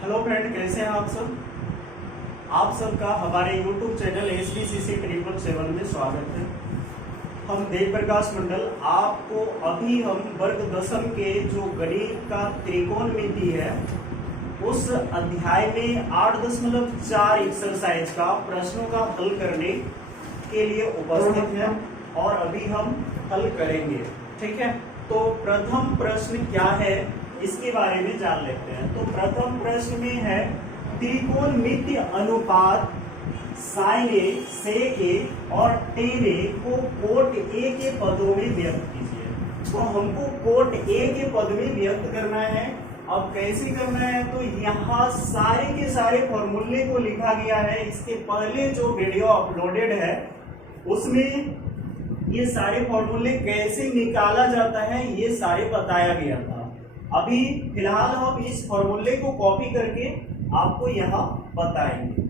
Hello friend, कैसे हैं आप सब। आप सबका हमारे YouTube चैनल SBCC 777 में स्वागत है। हम देव प्रकाश मंडल आपको अभी हम वर्ग दशम के जो गणित का त्रिकोणमिति है उस अध्याय में 8.4 एक्सरसाइज का प्रश्नों का हल करने के लिए उपस्थित हैं और अभी हम हल करेंगे। ठीक है, तो प्रथम प्रश्न क्या है इसके बारे में जान लेते हैं। तो प्रथम प्रश्न में है त्रिकोणमिति अनुपात साइन ए, सेक ए और टेन ए को कोट ए के पदों में व्यक्त कीजिए। तो हमको कोट ए के पद में व्यक्त करना है। अब कैसे करना है, तो यहाँ सारे के सारे फॉर्मूले को लिखा गया है। इसके पहले जो वीडियो अपलोडेड है उसमें ये सारे फॉर्मूले कैसे निकाला जाता है ये सारे बताया गया था। अभी फिलहाल हम इस फॉर्मूले को कॉपी करके आपको यहाँ बताएंगे।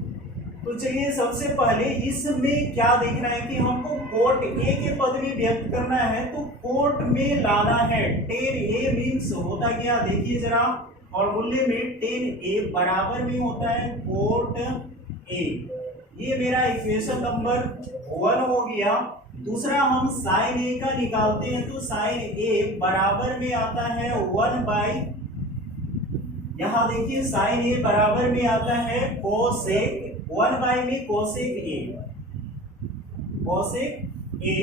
तो चलिए, सबसे पहले इसमें क्या देखना है कि हमको कोट ए के पद में व्यक्त करना है। तो कोट में लाना है टेन ए मीन्स होता क्या, देखिए जरा फॉर्मूले में टेन ए बराबर में होता है कोट ए। ये मेरा इक्वेशन नंबर 1 हो गया। दूसरा हम साइन ए का निकालते हैं। तो साइन ए बराबर में आता है 1 बाई, यहाँ देखिए साइन ए बराबर में आता है कोसेक 1 बाई में कोसेक ए, कोसेक ए।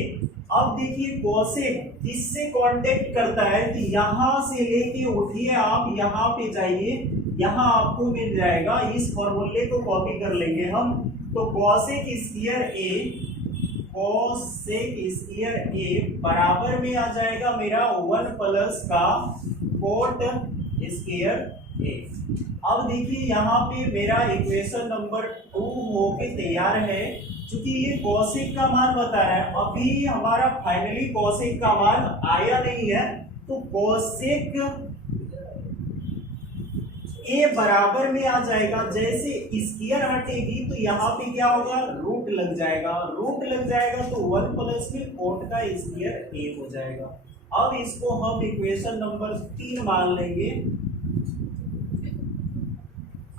अब देखिए कोसेक किससे कांटेक्ट करता है, तो यहां से लेके उठिए आप यहाँ पे जाइए, यहाँ आपको मिल जाएगा। इस फॉर्मूले को कॉपी कर लेंगे हम। तो कोसेक स्क्वायर ए, कोसेक स्क्वायर ए बराबर में आ जाएगा मेरा 1 प्लस का कोट स्क्वायर ए। अब देखिए यहाँ पे मेरा इक्वेशन नंबर 2 होके तैयार है। चूंकि ये कोसेक का मान बता रहा है, अभी हमारा फाइनली कोसेक का मान आया नहीं है। तो कोसेक ए बराबर में आ जाएगा। जैसे स्क्वायर हटेगी तो यहाँ पे क्या होगा, रूट लग जाएगा। रूट लग जाएगा तो 1 प्लस में कोट का स्क्वायर ए हो जाएगा। अब इसको हम इक्वेशन नंबर 3 मान लेंगे।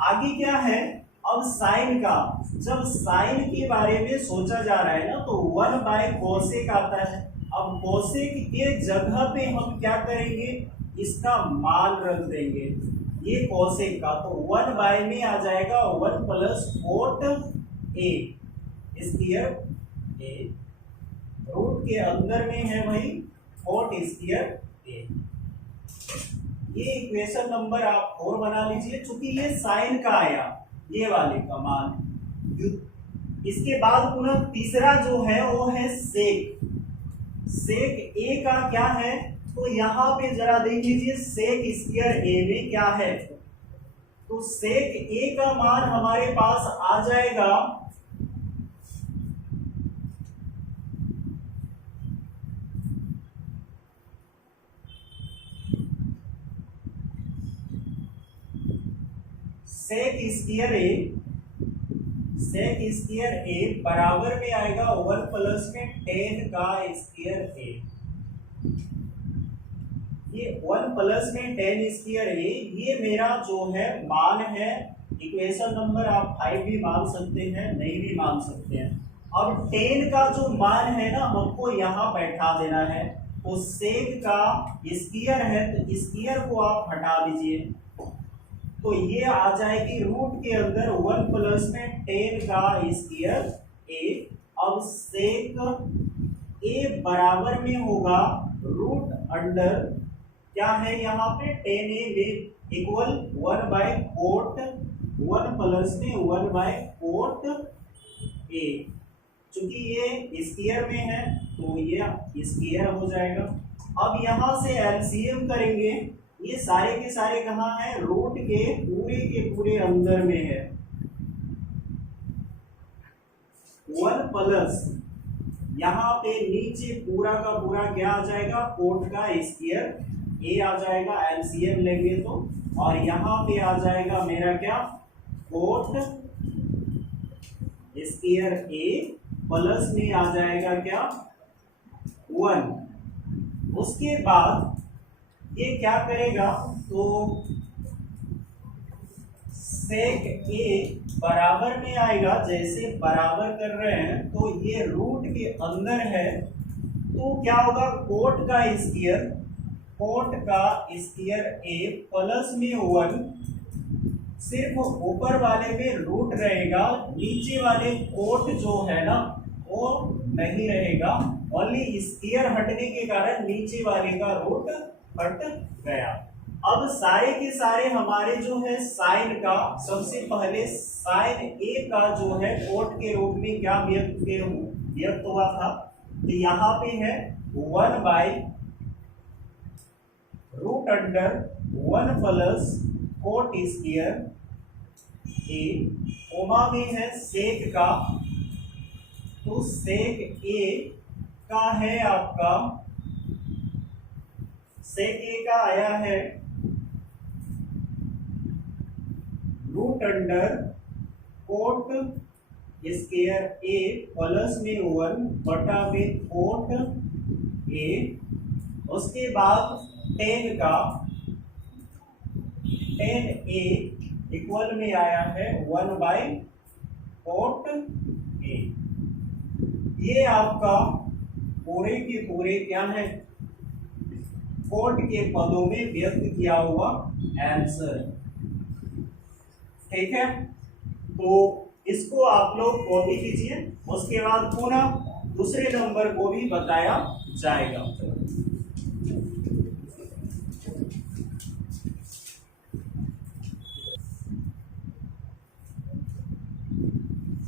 आगे क्या है, अब साइन का, जब साइन के बारे में सोचा जा रहा है ना तो 1 बाय कोसेक आता है। अब कोसेक के जगह पे हम क्या करेंगे, इसका मान रख देंगे, ये कोसेक का। तो 1 बाय में आ जाएगा 1 plus cot A square A, root के अंदर में है वही कोट स्क्वायर ए। ये इक्वेशन नंबर आप 4 बना लीजिए। चूंकि ये साइन का आया, ये वाले का मान। इसके बाद पुनः तीसरा जो है वो है सेक। सेक ए का क्या है, तो यहाँ पे जरा देख लीजिए सेक स्क्वायर ए में क्या है। तो सेक ए का मान हमारे पास आ जाएगा सेक स्क्वायर ए, सेक स्क्वायर ए बराबर में आएगा 1 प्लस में 10 का स्क्वायर ए। ये 1 प्लस में 10 स्क्वायर ए, ये मेरा जो है मान है। इक्वेशन नंबर आप 5 भी मान सकते हैं, नहीं भी मान सकते हैं। अब 10 का जो मान है ना हमको यहाँ बैठा देना है। तो सेक का स्क्वायर है तो स्क्वायर को आप हटा दीजिए। तो ये आ जाएगी रूट के अंदर 1 प्लस में 10 का स्क्वायर ए। अब सेक ए बराबर में होगा रूट अंडर क्या है यहाँ पे 10 ए में इक्वल 1 बाय कोट 1 प्लस में 1 बाय कोट ए। चूंकि ये स्क्वायर में है तो ये स्क्वायर हो जाएगा। अब यहाँ से एलसीएम करेंगे। ये सारे के सारे कहाँ है, रूट के पूरे अंदर में है। 1 प्लस यहाँ पे नीचे पूरा का पूरा क्या आ जाएगा, कोट का स्क्वायर ए आ जाएगा। एलसीएम लेंगे तो, और यहाँ पे आ जाएगा मेरा क्या, कोट स्क्वायर ए प्लस में आ जाएगा क्या 1 उसके बाद ये क्या करेगा, तो सेक ए बराबर में आएगा, जैसे बराबर कर रहे हैं तो ये रूट के अंदर है, तो क्या होगा, कोट का स्क्वायर ए प्लस में 1, सिर्फ ऊपर वाले में रूट रहेगा, नीचे वाले कोट जो है ना वो नहीं रहेगा, ओनली स्क्वायर हटने के कारण नीचे वाले का रूट हट गया। अब सारे के सारे हमारे जो है साइन का, सबसे पहले साइन ए का जो है कोट के रूप में क्या व्यक्त हुआ था, तो यहाँ पे है 1 by root under 1 plus cot square A, ओमा में है सेक का, तो सेक ए का है आपका, सेक ए का आया है रूट अंडर कोट स्क्वायर ए प्लस में 1 बटा में कोट ए, उसके बाद टेन ए इक्वल में आया है 1 बाई कोट ए। ये आपका पूरे के पूरे क्या है, कोट के पदों में व्यक्त किया हुआ आंसर। ठीक है, तो इसको आप लोग कॉपी कीजिए, उसके बाद पुनः दूसरे नंबर को भी बताया जाएगा।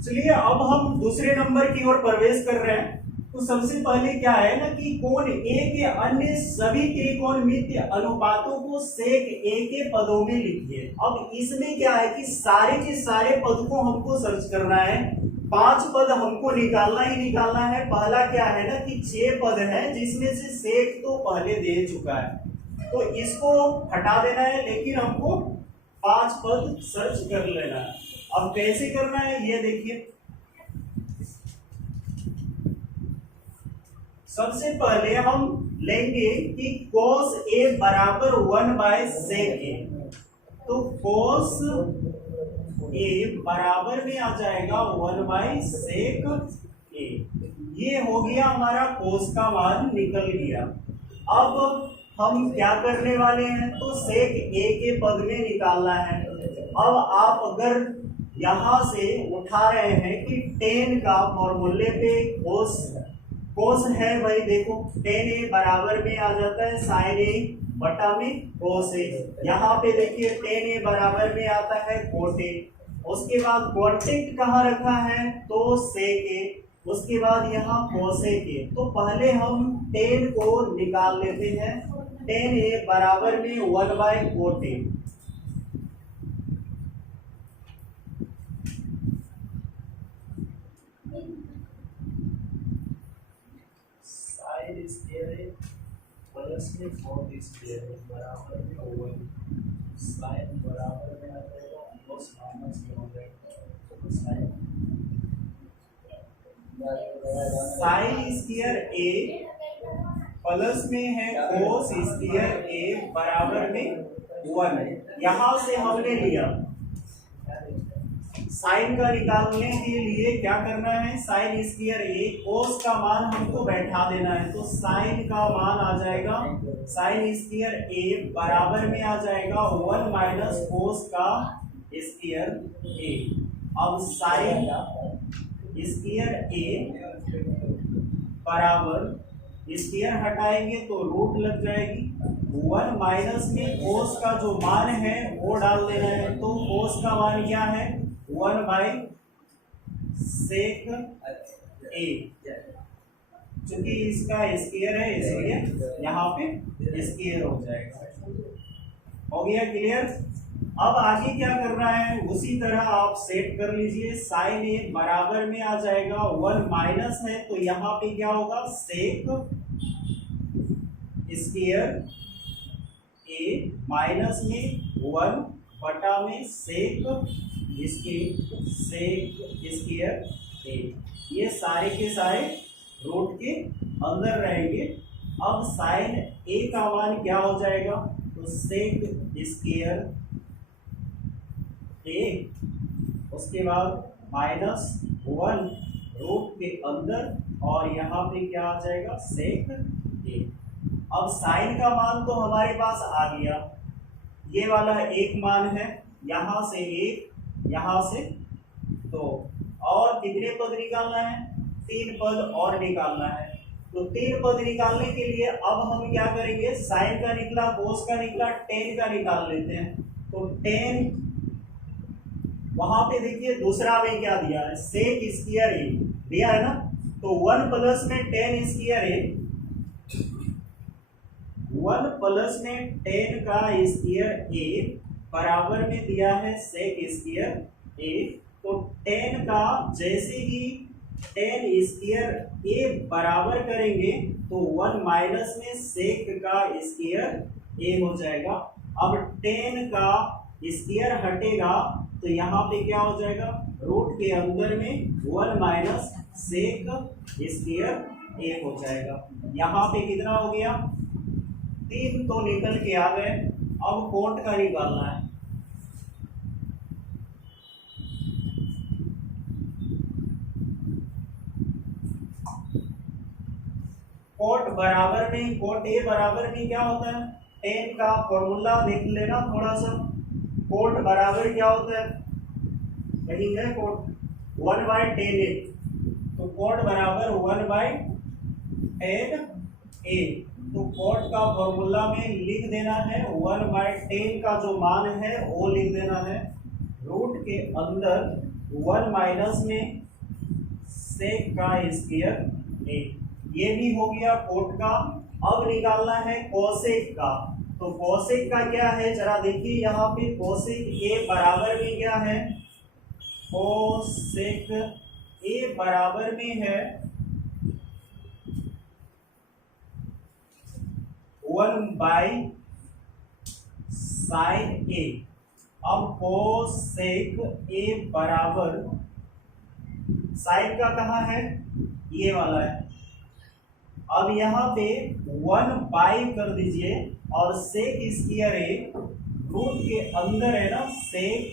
चलिए अब हम दूसरे नंबर की ओर प्रवेश कर रहे हैं। तो सबसे पहले क्या है ना कि कोण ए के अन्य सभी त्रिकोणमितीय अनुपातों को सेक ए के पदों में लिखिए। अब इसमें क्या है कि सारे के सारे पद को हमको सर्च करना है, 5 पद हमको निकालना ही निकालना है। पहला क्या है ना कि 6 पद है, जिसमें से सेक तो पहले दे चुका है, तो इसको हटा देना है, लेकिन हमको 5 पद सर्च कर लेना है। अब कैसे करना है ये देखिए, सबसे पहले हम लेंगे कि cos a बराबर 1 बाय सेक ए, तो cos a बराबर में आ जाएगा 1 बाय सेक ए। ये हो गया हमारा cos का मान निकल गया। अब हम क्या करने वाले हैं, तो सेक a के पद में निकालना है। अब आप अगर यहां से उठा रहे हैं कि टेन का फॉर्मूले पे कोस है, वही देखो टेन ए बराबर में आ जाता है साइन ए बटा में कोस ए। यहाँ पे देखिए टेन ए बराबर में आता है कोट ए, उसके बाद कॉन्टेक्ट कहाँ रखा है, तो सेक ए, उसके बाद यहाँ कोसेक ए। तो पहले हम टेन को निकाल लेते हैं, टेन ए बराबर में 1 बाय कोट ए। प्लस में कोट स्क्वायर बराबर में 1, साइन बराबर में आ जाएगा प्लस माइनस में हो जाएगा, तो साइन स्क्वायर ए प्लस में है कोस स्क्वायर ए बराबर में 1। यहां से हमने लिया साइन का निकालने के लिए क्या करना है, साइन स्क्वायर ए, कोस का मान हमको बैठा देना है, तो साइन का मान आ जाएगा, साइन स्क्वायर ए बराबर में आ जाएगा 1 माइनस कोस का स्क्वायर ए। अब साइन स्क्वायर ए बराबर, स्क्वायर हटाएंगे तो रूट लग जाएगी, 1 माइनस में कोस का जो मान है वो डाल देना है, तो कोस का मान क्या है 1 बाई सेक ए, चूंकि इसका स्क्वायर है इसलिए यहाँ पे स्क्वायर हो जाएगा। हो गया क्लियर। अब आगे क्या करना है, उसी तरह आप सेट कर लीजिए, साइन ए बराबर में आ जाएगा 1 माइनस है, तो यहाँ पे क्या होगा सेक स्क्वायर ए माइनस में 1 बटा में सेक इसके सेक स्क्वायर ए। ये सारे के सारे रूट के अंदर रहेंगे, अब साइन ए का मान क्या हो जाएगा, तो सेक स्क्वायर ए, उसके बाद -1 रूट के अंदर और यहाँ पे क्या आ जाएगा सेक ए। अब साइन का मान तो हमारे पास आ गया, ये वाला एक मान है, यहां से एक, यहां से दो, और कितने पद निकालना है, 3 पद और निकालना है। तो 3 पद निकालने के लिए अब हम क्या करेंगे, साइन का निकला, कोस का निकला, टेन का निकाल लेते हैं। तो टेन, वहां पे देखिए दूसरा में क्या दिया है, सेक स्क्वायर ए दिया है ना, तो 1 प्लस में टेन स्क्वायर ए, 1 प्लस में 10 का स्क्वायर ए बराबर में दिया है सेक स्क्वायर ए। तो 10 का जैसे ही 10 स्क्वायर ए बराबर करेंगे तो 1 माइनस में सेक का स्क्वायर ए हो जाएगा। अब 10 का स्क्वायर हटेगा तो यहाँ पे क्या हो जाएगा, रूट के अंदर में 1 माइनस सेक स्क्वायर ए हो जाएगा। यहाँ पे कितना हो गया, 3 तो निकल के आ गए। अब कोट का निकालना है। कोट बराबर में, कोट ए बराबर में क्या होता है, 10 का फॉर्मूला देख लेना थोड़ा सा। कोट बराबर क्या होता है, कहीं है कोट, 1/10 ए, तो कोट बराबर 1/10 ए। तो कोट का फॉर्मूला में लिख देना है 1/10 का जो मान है वो लिख देना है, रूट के अंदर 1 माइनस में सेक का स्क्वायर ए। ये भी हो गया कोट का। अब निकालना है कोसेक का। तो कोसेक का क्या है, जरा देखिए यहाँ पे कोसेक ए बराबर में क्या है, कोसेक ए बराबर में है 1/sin ए। अब कोसेक ए बराबर, साइन का कहाँ है, ये वाला है। अब यहाँ पे 1/, कर दीजिए और सेक स्क्वायर ए, रूट के अंदर है ना, सेक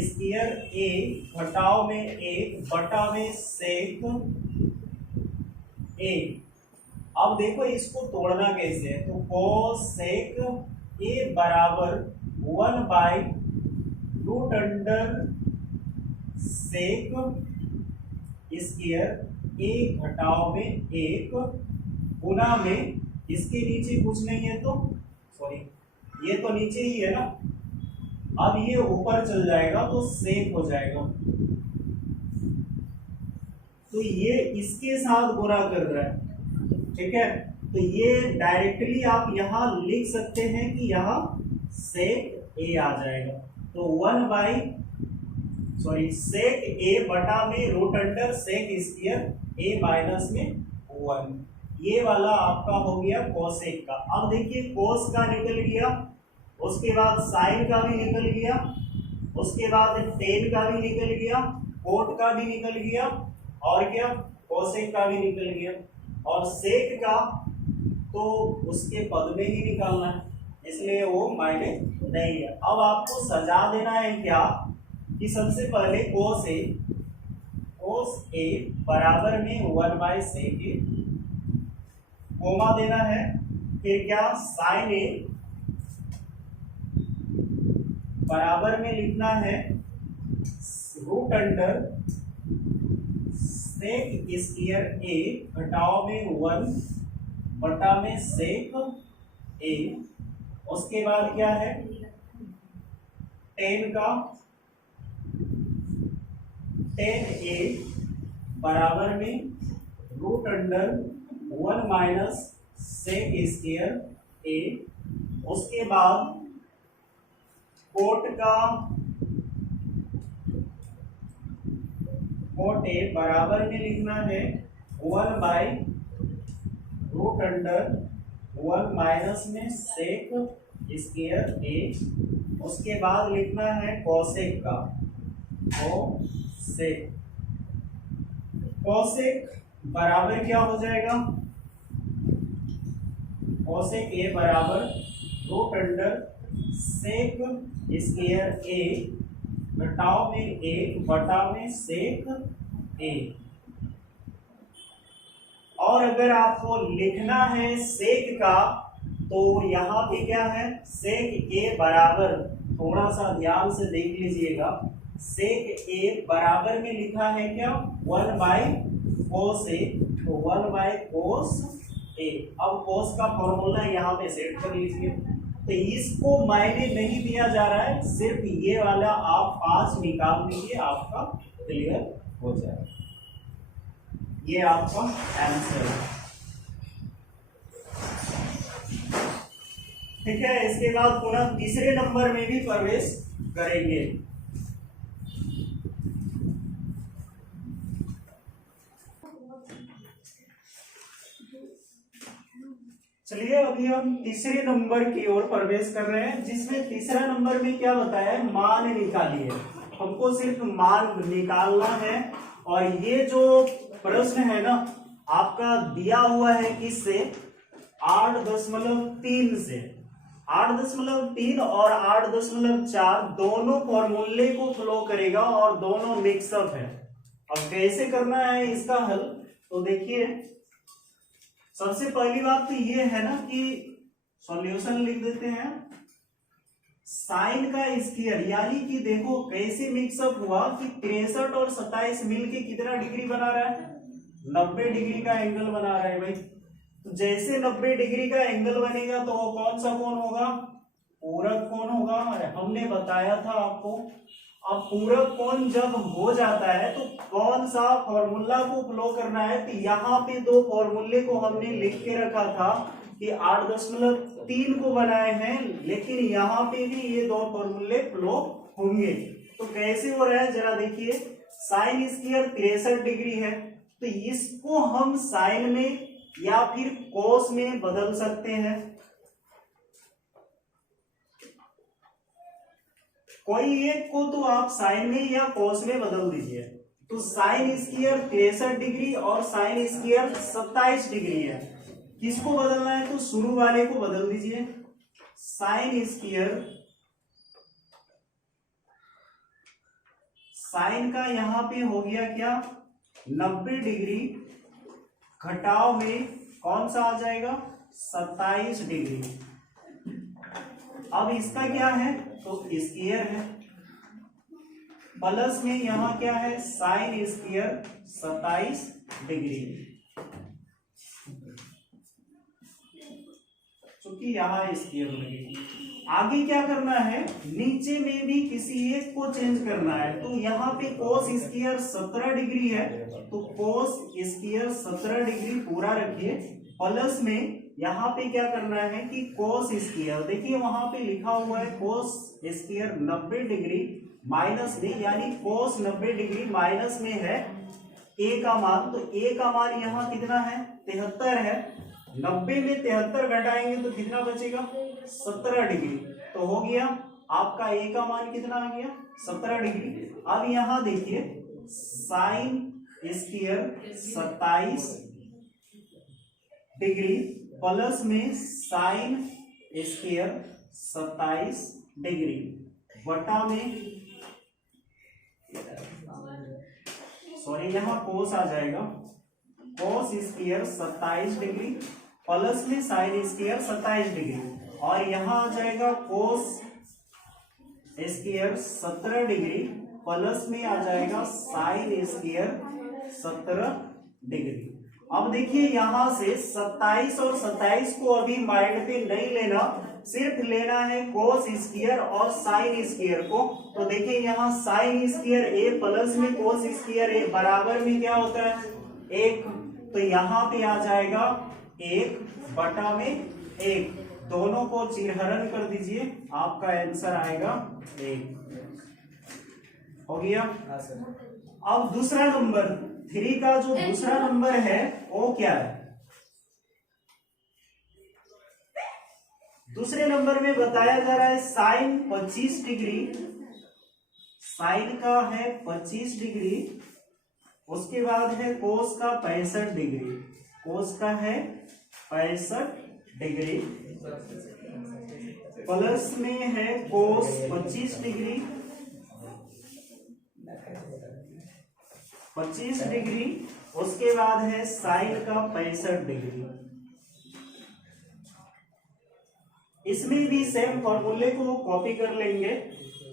स्क्वायर ए घटाव में 1 बटा में सेक ए। अब देखो इसको तोड़ना कैसे है, तो कोसेक ए बराबर 1/√अंडर सेक स्क्वायर ए घटाव में 1 गुना में, इसके नीचे कुछ नहीं है तो सॉरी, ये तो नीचे ही है ना, अब ये ऊपर चल जाएगा तो सेक हो जाएगा। तो ये इसके साथ गुना कर रहा है, ठीक है। तो ये डायरेक्टली आप यहां लिख सकते हैं कि यहां सेक ए आ जाएगा। तो सेक ए बटा में रूट अंडर सेक स्क्वायर ए माइनस में 1, ये वाला आपका हो गया कोसेक का। अब देखिए कोस का निकल गया, उसके बाद साइन का भी निकल गया, उसके बाद टेन का भी निकल गया, कोट का भी निकल गया, और क्या कोसेक का भी निकल गया। और सेक का तो उसके पद में ही निकालना है, इसलिए वो मायने नहीं है। अब आपको सजा देना है क्या, कि सबसे पहले कोस ए बराबर में 1/सेक ए, कोमा देना है, फिर क्या साइन ए बराबर में लिखना है रूट अंडर सेक स्क्वायर ए घटाव में 1 बटा में सेक ए। उसके बाद क्या है, टेन ए बराबर में root under 1 minus sec square A. उसके बाद कोट ए बराबर में लिखना है 1/रूट अंडर 1 माइनस में सेक स्क्वायर ए। उसके बाद लिखना है कोसेक का, कोसेक बराबर क्या हो जाएगा, कोसेक ए बराबर रूट अंडर सेक स्क्वायर ए घटाव में 1 बटा में सेक ए। और अगर आपको लिखना है सेक का तो यहाँ पे क्या है, सेक ए बराबर, थोड़ा सा ध्यान से देख लीजिएगा, सेक ए बराबर में लिखा है क्या 1 बाई कोस ए, तो 1 बाई कोस ए। अब कोस का फॉर्मूला यहाँ पे सेट कर लीजिए। तो इसको मायने नहीं दिया जा रहा है, सिर्फ ये वाला आप 5 निकाल दीजिए, आपका क्लियर हो जाएगा। ये आपका आंसर है। ठीक है, इसके बाद पुनः तीसरे नंबर में भी प्रवेश करेंगे। चलिए अभी हम तीसरे नंबर की ओर प्रवेश कर रहे हैं, जिसमें तीसरा नंबर में क्या बताया है, मान निकालिए। हमको सिर्फ मान निकालना है। और ये जो प्रश्न है ना आपका दिया हुआ है किससे, 8.3 से। 8.3 और 8.4 दोनों फॉर्मूले को फ्लो करेगा और दोनों मिक्सअप है। अब कैसे करना है इसका हल, तो देखिए सबसे पहली बात तो ये है ना कि सॉल्यूशन लिख देते हैं। साइन का स्क्वायर, यानी कि देखो कैसे मिक्सअप हुआ कि 63 और 27 मिलके कितना डिग्री बना रहा है, 90 डिग्री का एंगल बना रहा है भाई। तो जैसे 90 डिग्री का एंगल बनेगा तो वो कौन सा कोण होगा, पूरक कोण होगा। हमने बताया था आपको। अब पूरक कोण जब हो जाता है तो कौन सा फॉर्मूला को फ्लो करना है, तो यहाँ पे 2 फॉर्मूले को हमने लिख के रखा था कि 8.3 को बनाए हैं, लेकिन यहाँ पे भी ये 2 फॉर्मूले फ्लो होंगे। तो कैसे हो रहा है जरा देखिए, साइन स्क्वायर 63 डिग्री है, तो इसको हम साइन में या फिर कोस में बदल सकते हैं। कोई एक को तो आप साइन में या कोस में बदल दीजिए। तो साइन स्क्वायर 63 डिग्री और साइन स्क्वायर 27 डिग्री है, किसको बदलना है, तो शुरू वाले को बदल दीजिए। साइन स्क्वायर, साइन का यहां पे हो गया क्या 90 डिग्री, घटाव में कौन सा आ जाएगा 27 डिग्री। अब इसका क्या है, तो स्क्वायर है, प्लस में यहां क्या है साइन स्क्वायर 27 डिग्री, क्योंकि यहां स्क्वायर लगेगी। आगे क्या करना है, नीचे में भी किसी एक को चेंज करना है। तो यहाँ पे कोस स्क्वायर 17 डिग्री है, तो कोस स्क्वायर 17 डिग्री पूरा रखिए, प्लस में यहाँ पे क्या करना है कि कोस स्क्वायर, देखिए वहां पे लिखा हुआ है कोस स्क्वायर 90 डिग्री माइनस में, यानी कोस 90 डिग्री माइनस में है ए का मान। तो ए का मान यहाँ कितना है 73 है, 90 में 73 घटाएंगे तो कितना बचेगा 17 डिग्री। तो हो गया आपका ए का मान कितना आ गया 17 डिग्री। अब यहाँ देखिए साइन स्क्वायर 27 डिग्री प्लस में साइन स्क्वायर 27 डिग्री बटा में, सॉरी यहाँ कोस आ जाएगा, कोस स्क्वायर 27 डिग्री प्लस में साइन स्क्वायर 27 डिग्री, और यहाँ आ जाएगा कोस स्क्वायर 17 डिग्री प्लस में आ जाएगा साइन स्क्वायर 17 डिग्री। अब देखिए यहां से 27 और 27 को अभी माइंड पे नहीं लेना, सिर्फ लेना है कोस स्क्वायर और साइन स्क्वायर को। तो देखिए यहाँ साइन स्क्वायर ए प्लस में कोस स्क्वायर ए बराबर में क्या होता है 1, तो यहाँ पे आ जाएगा 1 बटा में 1, दोनों को चिरहरण कर दीजिए, आपका आंसर आएगा 1। हो गया। अब दूसरा नंबर 3 का जो दूसरा नंबर है वो क्या है, दूसरे नंबर में बताया जा रहा है साइन 25 डिग्री, साइन का है 25 डिग्री, उसके बाद है कोस का 65 डिग्री, कोस का है 65 डिग्री प्लस में है कोस 25 डिग्री, 25 डिग्री। उसके बाद है साइन का 65 डिग्री। इसमें भी सेम फॉर्मूले को कॉपी कर लेंगे।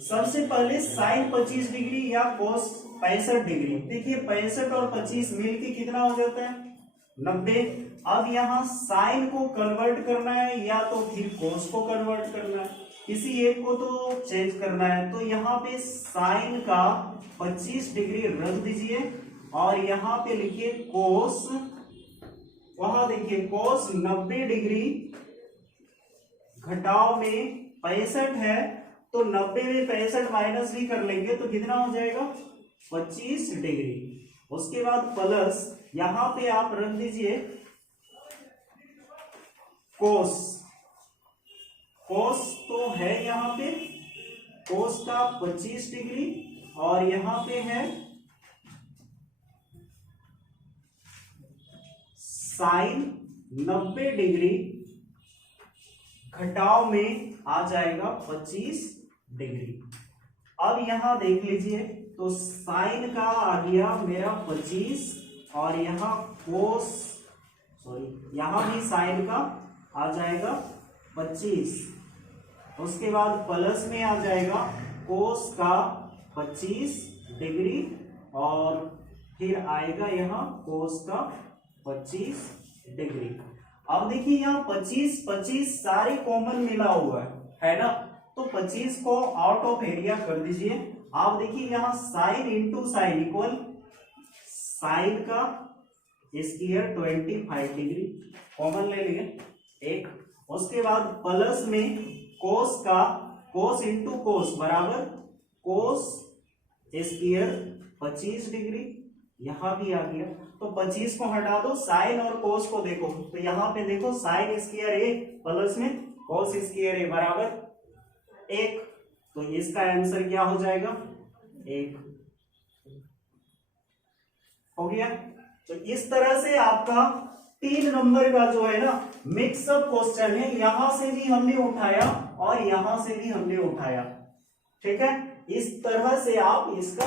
सबसे पहले साइन 25 डिग्री या कोस 65 डिग्री। देखिए 65 और 25 मिलके कितना हो जाता है 90। अब यहाँ साइन को कन्वर्ट करना है या तो फिर कोस को कन्वर्ट करना है, किसी एक को तो चेंज करना है। तो यहाँ पे साइन का 25 डिग्री रख दीजिए और यहाँ पे लिखिए कोस, वहां देखिए कोस 90 डिग्री घटाव में 65 है, तो 90 में 65 माइनस भी कर लेंगे तो कितना हो जाएगा 25 डिग्री। उसके बाद प्लस यहां पे आप रख दीजिए कोस, कोस तो है यहाँ पे कोस का 25 डिग्री और यहां पे है साइन 90 डिग्री घटाव में आ जाएगा 25 डिग्री। अब यहां देख लीजिए तो साइन का आ गया मेरा 25 और यहां कोस, सॉरी यहां भी साइन का आ जाएगा 25। उसके बाद प्लस में आ जाएगा कोस का 25 डिग्री और फिर आएगा यहाँ कोस का 25 डिग्री। अब देखिए यहाँ 25 सारे कॉमन मिला हुआ है ना, तो 25 को आउट ऑफ एरिया कर दीजिए। आप देखिए यहाँ sine into sine equal sine का स्क्वायर 25 डिग्री कॉमन ले लिए एक। उसके बाद प्लस में कोस का कोस इंटू कोस बराबर कोस स्क्वायर 25 डिग्री, यहां भी आ गया। तो 25 को हटा दो, साइन और कोस को देखो, तो यहां पे देखो साइन स्क्वायर ए प्लस में कोस स्क्वायर ए बराबर 1, तो इसका आंसर क्या हो जाएगा 1 हो गया। तो इस तरह से आपका 3 नंबर का जो है ना मिक्सअप क्वेश्चन है, यहां से भी हमने उठाया और यहां से भी हमने उठाया। ठीक है, इस तरह से आप इसका